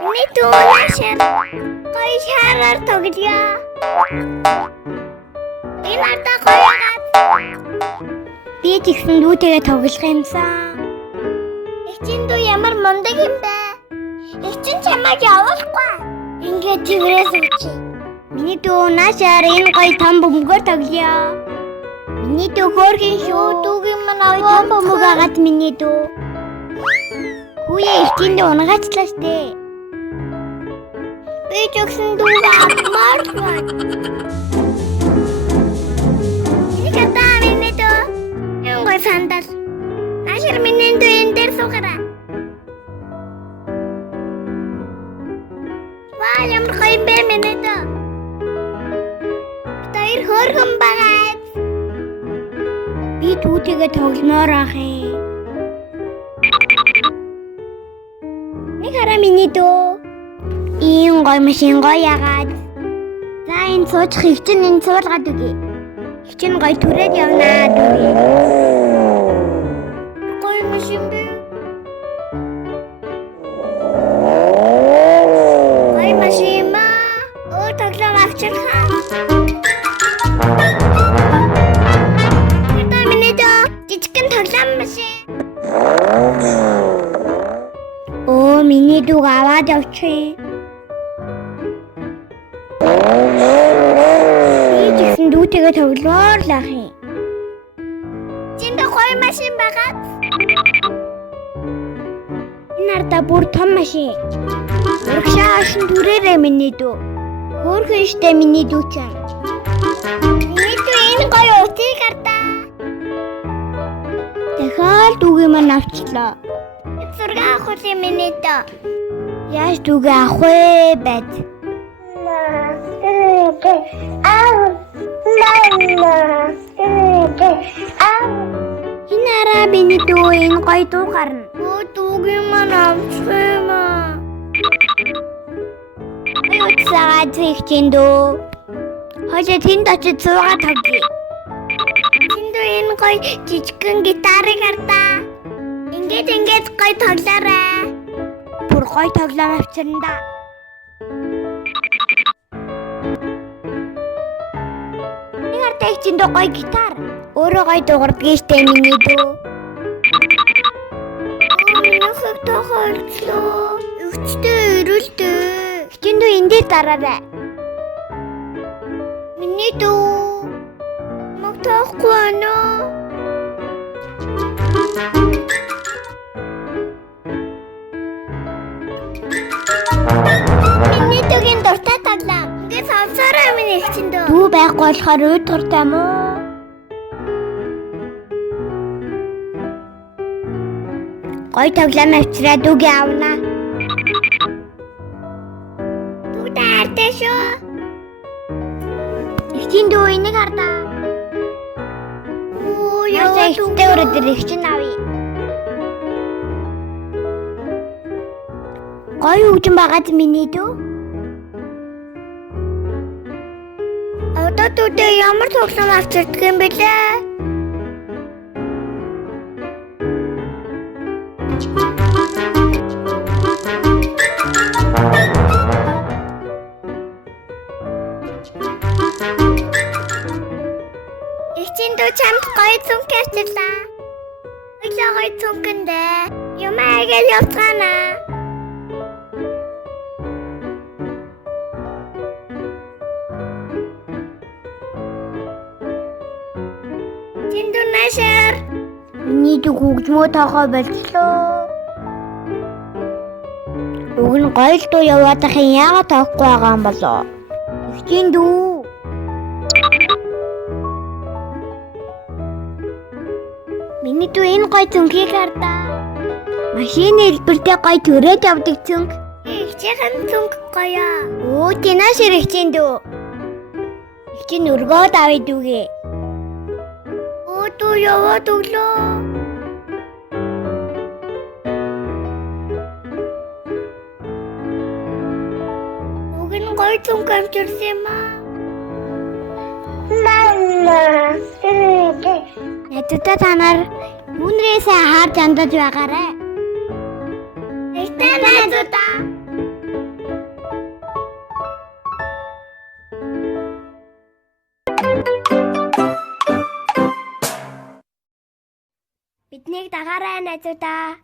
Миний дүүнашэр гоё шараар тоглоё. Энэ ардаа гоё гад. Би ч ихсэн дүүтэйгээ тоглох юмсан. Эцэн дүү ямар мундаг юм бэ? Эцэн чамайг явуулахгүй. Ингээд тэгрээс үчи. Миний дүүнашэр энэ гоё том бөмбөгөөр тоглоё. Миний дүү хөөрхөн шүү. Дүүгийн манай том бөмбөг агаад миний дүү. Хүүе эцэн дүү унгаачлаа штэ. Би ч өгсөн дүүгээ авмаар байна. Никата миний дүү. Юм гой сандал. Ашир миний дүү энэ дээр суугаарай. Ваа ямар гоё юм бэ миний дүү. Тэр хөргөн байгаа. Би түүтэйгээ тогломоор ах юм. Нэг хараа миний дүү. Ийм гоё машин гоё ягаад. За энэ суучих хөвчин энэ суулгаад үгүй. Хөвчин гоё түрээд явнаа дүү. Гоё машин бэ. Гоё машин ба. Оо тоглоом авчихлаа. Это миний дөө. Жижигхэн тоглоом машин. Оо миний дүүг аваад явчих. Дүүтэйгээ тоглоор л ах юм. Чинд гоё машин байгаа. Энэ ардаа бүр том машин. Урагшаашин түрээрээ миний дүү. Хөөрхөн штэ миний дүү чам. Миний дүү энэ гоё утыг ардаа. Дахиад дүүгээ маань авчлаа. Зураг авах юм миний дүү. Яаж дүүгээ авах вэ бат? Хинара миний дүү энэ гоё дуу гарна. Оо дүүгийн маань авчихъя. Яцгаа зихчин дүү. Хожоо тэнд очиж суугаад тоглоё. Тэнд энэ гоё жижигхэн гитарыг ардаа. Ингээд гоё тоглоорой. Бүр гоё тоглоом авчирна. Тэйчин дөө гоё гитар. Өөрөө гоё дуурдаг штэ миний дүү. Нөхөг тохиолдлоо. Өвчтөө өрөлдөө. Тэйчин дөө энэ дээр дараарай. Миний дүү. Мог тоохгүй анаа. Миний дүүгийн дуртай тоглоом. Ингээд сонсоорой миний эгчин дүү. Дүү байхгүй болохоор үй дуртай юм уу? Гоё тоглоом авчираа дүүгээ авна. Дүү таартай шүү. Эгчин дүү энийг хардаа. Оо яа дүүгээ өрөдөр эгчин авъя. Гоё хөгжим байгаад миний дүү. Одоо дүүтэй ямар тоглоом авчирдаг юм бэлээ? Эцэн дүү чамд гоё цүнх авчирлаа. Гоё цүнхэндээ. Юмаагээл явцгаанаа. Нашар. Миний дүү хөгжмөө тоохоо болчлоо. Уг нь гоё л дуу яваад ахын яагаад тоохгүй байгаа юм болоо? Эгчин дүү. Миний дүү энэ гоё цүнхийг хардаа. Машины хэлбэртэй гоё түрээд явдаг цүнх. Эгчийн цүнх гоё. Оо тэнашэр эгчин дүү. Эгчин өргөөд авъя дүүгээ. Дүү яваад өглөө. Уг нь гоё цүнх авчирсан юм аа. Мама. Ятта танаар Үнрээсээ харж андаж байгаарай. Эстэ найзуудаа. Биднийг дагаарай найзуудаа.